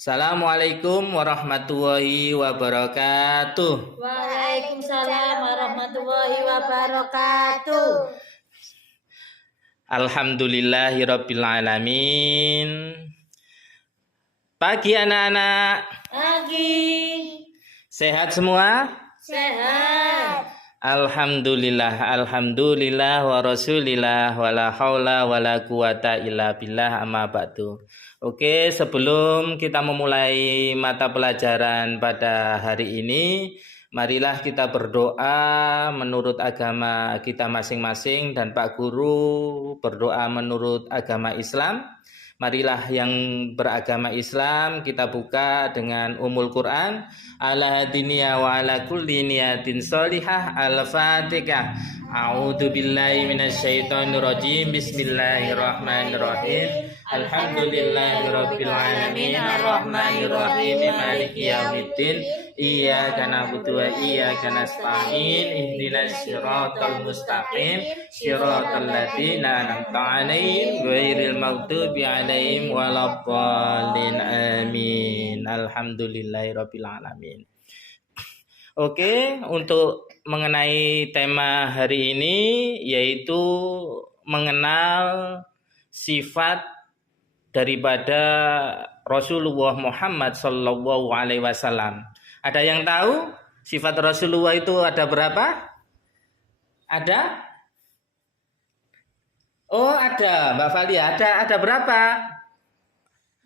Assalamualaikum warahmatullahi wabarakatuh. Waalaikumsalam warahmatullahi wabarakatuh. Alhamdulillahirabbil alamin. Pagi anak-anak. Pagi. Sehat semua? Sehat. Alhamdulillah wa rasulillah wala haula wala quwata illa billah amma ba'du. Oke, sebelum kita memulai mata pelajaran pada hari ini, marilah kita berdoa menurut agama kita masing-masing dan Pak Guru berdoa menurut agama Islam. Marilah yang beragama Islam kita buka dengan Ummul Quran. Ala dinia wa ala kulli niyatin sholihah. Al-Fatihah. A'udzu billahi minasyaitonir rajim. Bismillahirrahmanirrahim. Alhamdulillahirabbil alamin arrahmanir rahim maliki yaumiddin iyyaka na'budu wa iyyaka nasta'in ihdinas siratal mustaqim siratal ladzina an'amta 'alaihim ghairil maghdubi 'alaihim waladdallin amin. Alhamdulillahirabbil alamin. Oke, untuk mengenai tema hari ini yaitu mengenal sifat daripada Rasulullah Muhammad Sallallahu Alaihi Wasallam. Ada yang tahu sifat Rasulullah itu ada berapa? Ada? Oh ada, Mbak Valia. Ada berapa?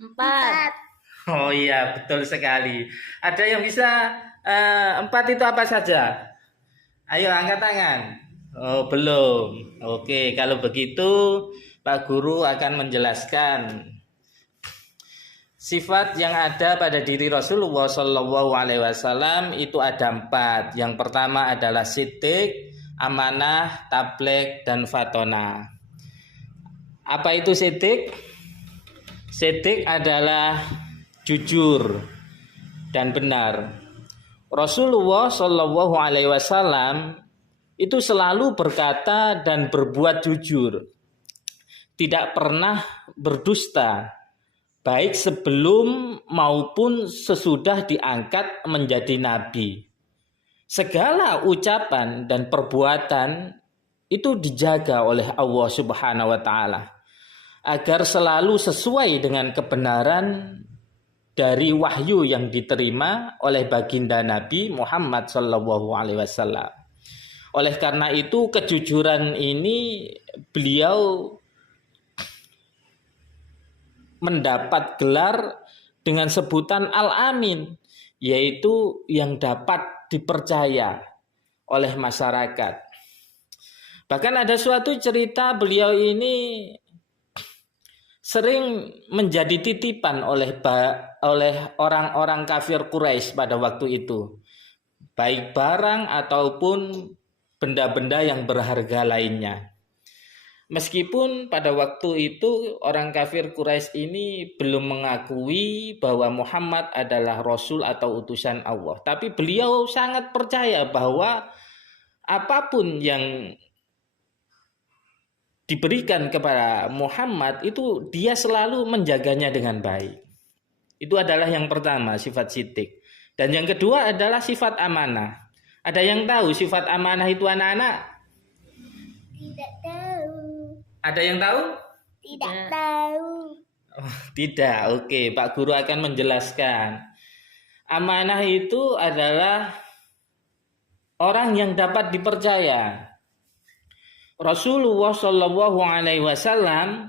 4. Oh iya, betul sekali. Ada yang bisa 4 itu apa saja? Ayo angkat tangan. Oh belum. Oke, kalau begitu Pak Guru akan menjelaskan sifat yang ada pada diri Rasulullah Shallallahu Alaihi Wasallam itu ada 4. Yang pertama adalah siddiq, amanah, tabligh, dan fatona. Apa itu siddiq? Siddiq adalah jujur dan benar. Rasulullah Shallallahu Alaihi Wasallam itu selalu berkata dan berbuat jujur, tidak pernah berdusta, baik sebelum maupun sesudah diangkat menjadi nabi. Segala ucapan dan perbuatan itu dijaga oleh Allah Subhanahu wa taala agar selalu sesuai dengan kebenaran dari wahyu yang diterima oleh baginda Nabi Muhammad sallallahu alaihi wasallam. Oleh karena itu kejujuran ini beliau mendapat gelar dengan sebutan Al-Amin, yaitu yang dapat dipercaya oleh masyarakat. Bahkan ada suatu cerita beliau ini sering menjadi titipan oleh orang-orang kafir Quraisy pada waktu itu, baik barang ataupun benda-benda yang berharga lainnya. Meskipun pada waktu itu orang kafir Quraisy ini belum mengakui bahwa Muhammad adalah Rasul atau utusan Allah, tapi beliau sangat percaya bahwa apapun yang diberikan kepada Muhammad itu dia selalu menjaganya dengan baik. Itu adalah yang pertama, sifat siddiq. Dan yang kedua adalah sifat amanah. Ada yang tahu sifat amanah itu anak-anak? Tidak tahu. Ada yang tahu? Tidak tahu. Oh, tidak. Oke, Pak Guru akan menjelaskan. Amanah itu adalah orang yang dapat dipercaya. Rasulullah Shallallahu Alaihi Wasallam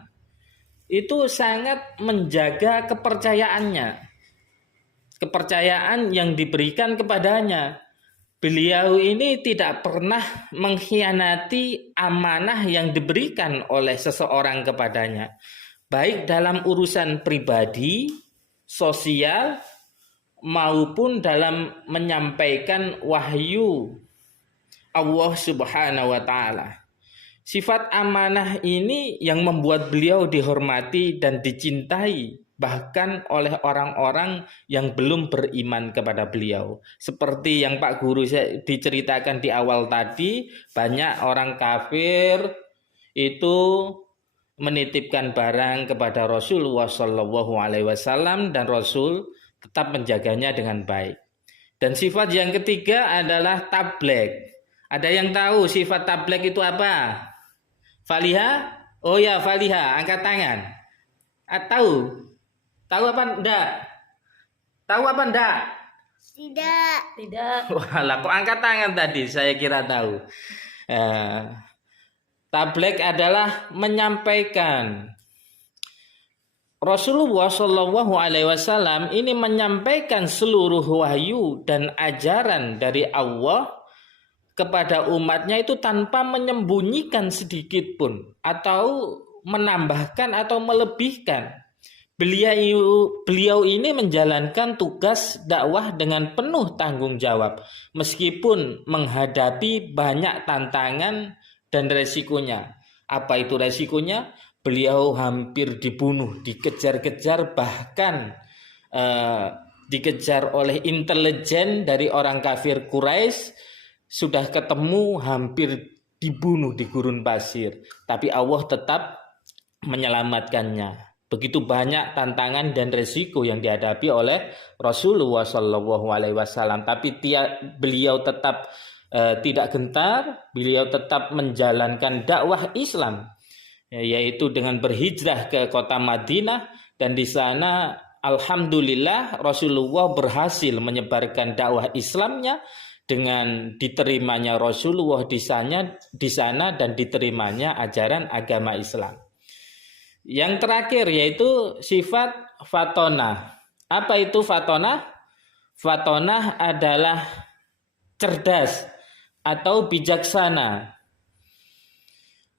itu sangat menjaga kepercayaannya, kepercayaan yang diberikan kepadanya. Beliau ini tidak pernah mengkhianati amanah yang diberikan oleh seseorang kepadanya, baik dalam urusan pribadi, sosial, maupun dalam menyampaikan wahyu Allah Subhanahu wa taala. Sifat amanah ini yang membuat beliau dihormati dan dicintai bahkan oleh orang-orang yang belum beriman kepada beliau. Seperti yang Pak Guru diceritakan di awal tadi, banyak orang kafir itu menitipkan barang kepada Rasulullah Shallallahu Alaihi Wasallam dan Rasul tetap menjaganya dengan baik. Dan sifat yang ketiga adalah tablek. Ada yang tahu sifat tablek itu apa? Faliha? Oh ya, Faliha, angkat tangan. Tahu? Tahu apa enggak? Tahu apa enggak? Tidak. Tidak. Walah, kok angkat tangan tadi? Saya kira tahu. Tablek adalah menyampaikan. Rasulullah Shallallahu Alaihi Wasallam ini menyampaikan seluruh wahyu dan ajaran dari Allah kepada umatnya itu tanpa menyembunyikan sedikit pun atau menambahkan atau melebihkan. Beliau ini menjalankan tugas dakwah dengan penuh tanggung jawab meskipun menghadapi banyak tantangan dan resikonya. Apa itu resikonya? Beliau hampir dibunuh, dikejar-kejar, bahkan dikejar oleh intelijen dari orang kafir Quraisy. Sudah ketemu, hampir dibunuh di gurun pasir. Tapi Allah tetap menyelamatkannya. Begitu banyak tantangan dan resiko yang dihadapi oleh Rasulullah Shallallahu Alaihi Wasallam. Tapi beliau tetap tidak gentar. Beliau tetap menjalankan dakwah Islam, yaitu dengan berhijrah ke kota Madinah. Dan di sana alhamdulillah Rasulullah berhasil menyebarkan dakwah Islamnya dengan diterimanya Rasulullah di sana dan diterimanya ajaran agama Islam. Yang terakhir yaitu sifat fatonah. Apa itu fatonah? Fatonah adalah cerdas atau bijaksana.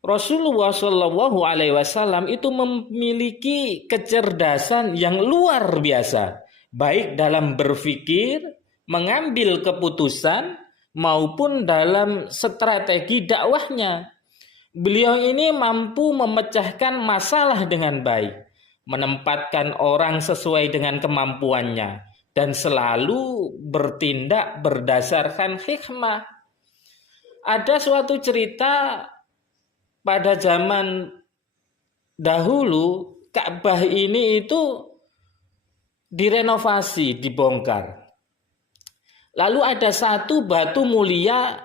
Rasulullah Shallallahu Alaihi Wasallam itu memiliki kecerdasan yang luar biasa, baik dalam berpikir, mengambil keputusan, maupun dalam strategi dakwahnya. Beliau ini mampu memecahkan masalah dengan baik, menempatkan orang sesuai dengan kemampuannya, dan selalu bertindak berdasarkan hikmah. Ada suatu cerita pada zaman dahulu, Ka'bah ini itu direnovasi, dibongkar. Lalu ada satu batu mulia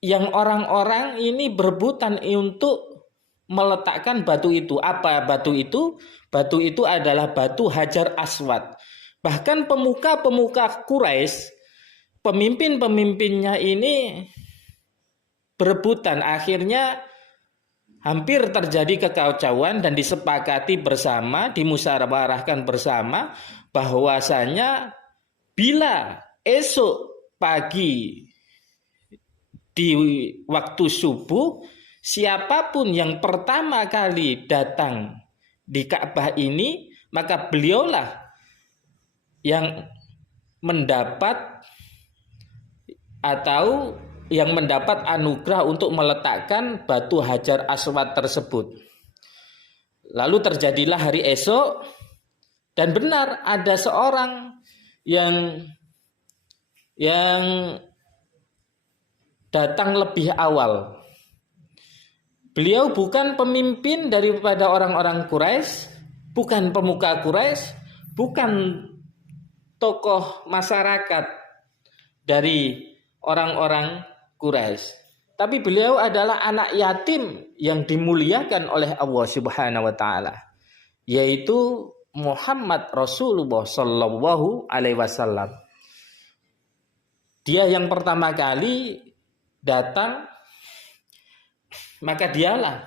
yang orang-orang ini berebutan untuk meletakkan batu itu. Apa batu itu? Batu itu adalah batu Hajar Aswad. Bahkan pemuka-pemuka Quraisy, pemimpin-pemimpinnya ini berebutan. Akhirnya hampir terjadi kekacauan dan disepakati bersama, dimusyawarahkan bersama bahwasanya bila esok pagi di waktu subuh, siapapun yang pertama kali datang di Ka'bah ini, maka beliaulah yang mendapat atau yang mendapat anugerah untuk meletakkan batu Hajar Aswad tersebut. Lalu terjadilah hari esok, dan benar ada seorang yang datang lebih awal. Beliau bukan pemimpin daripada orang-orang Quraisy, bukan pemuka Quraisy, bukan tokoh masyarakat dari orang-orang Quraisy. Tapi beliau adalah anak yatim yang dimuliakan oleh Allah Subhanahu wa taala, yaitu Muhammad Rasulullah Shallallahu Alaihi Wasallam. Dia yang pertama kali datang, maka dialah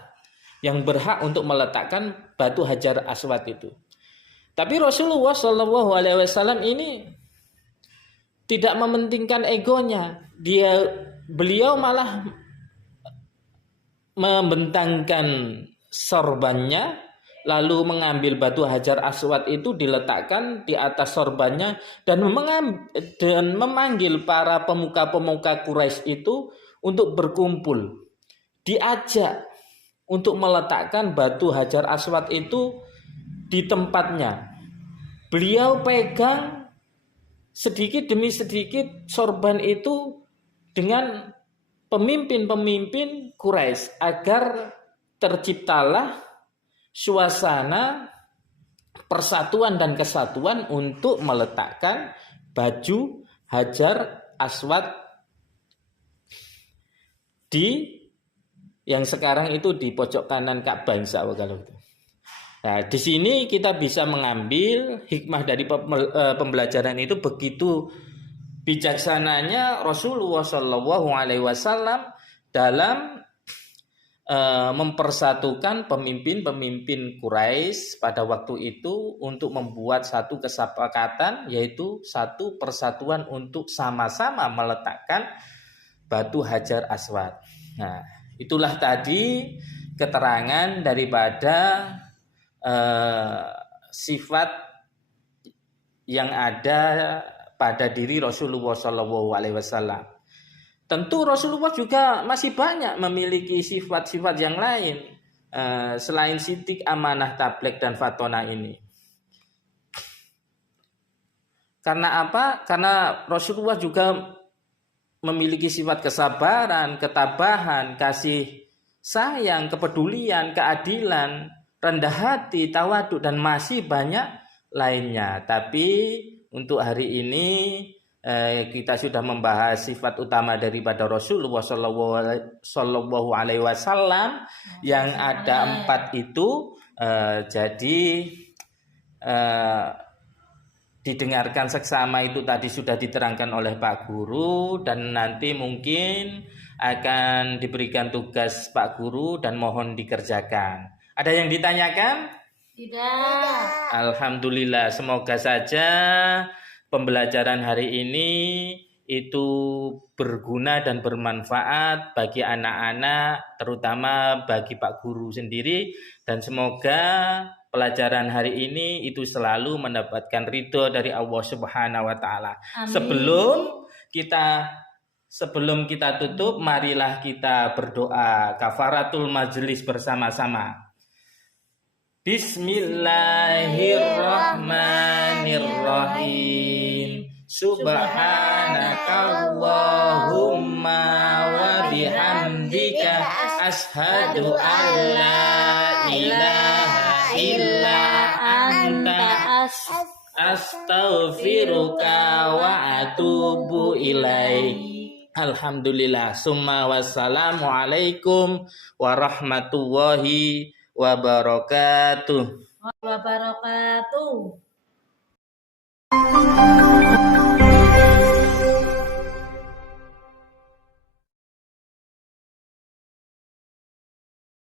yang berhak untuk meletakkan batu Hajar Aswad itu. Tapi Rasulullah Shallallahu Alaihi Wasallam ini tidak mementingkan egonya. Beliau malah membentangkan sorbannya, lalu mengambil batu Hajar Aswad itu diletakkan di atas sorbannya dan memanggil para pemuka-pemuka Quraisy itu untuk berkumpul. Diajak untuk meletakkan batu Hajar Aswad itu di tempatnya. Beliau pegang sedikit demi sedikit sorban itu dengan pemimpin-pemimpin Quraisy agar terciptalah suasana persatuan dan kesatuan untuk meletakkan baju Hajar Aswad di yang sekarang itu di pojok kanan Ka'bah, insya Allah kalau itu. Nah, di sini kita bisa mengambil hikmah dari pembelajaran itu, begitu bijaksananya Rasulullah Shallallahu Alaihi Wasallam dalam mempersatukan pemimpin-pemimpin Quraisy pada waktu itu untuk membuat satu kesepakatan, yaitu satu persatuan untuk sama-sama meletakkan batu Hajar Aswad. Nah, itulah tadi keterangan daripada sifat yang ada pada diri Rasulullah Shallallahu Alaihi Wasallam. Tentu Rasulullah juga masih banyak memiliki sifat-sifat yang lain selain sidik, amanah, tabligh, dan fatona ini. Karena apa? Karena Rasulullah juga memiliki sifat kesabaran, ketabahan, kasih sayang, kepedulian, keadilan, rendah hati, tawaduk, dan masih banyak lainnya. Tapi untuk hari ini kita sudah membahas sifat utama daripada Rasulullah Shallallahu Alaihi Wasallam yang ada 4 itu. Jadi didengarkan seksama itu tadi sudah diterangkan oleh Pak Guru, dan nanti mungkin akan diberikan tugas Pak Guru dan mohon dikerjakan. Ada yang ditanyakan? Tidak. Alhamdulillah, semoga saja pembelajaran hari ini itu berguna dan bermanfaat bagi anak-anak, terutama bagi Pak Guru sendiri, dan semoga pelajaran hari ini itu selalu mendapatkan ridho dari Allah Subhanahu wa taala. Sebelum kita tutup, marilah kita berdoa kafaratul majelis bersama-sama. Bismillahirrahmanirrahim. Subhanakallahumma wa bihamdika asyhadu an la ilaha illa anta astaghfiruka wa atubu ilaik. Alhamdulillah. Summa wassalamu alaikum warahmatullahi wabarakatuh. Wabarakatuh.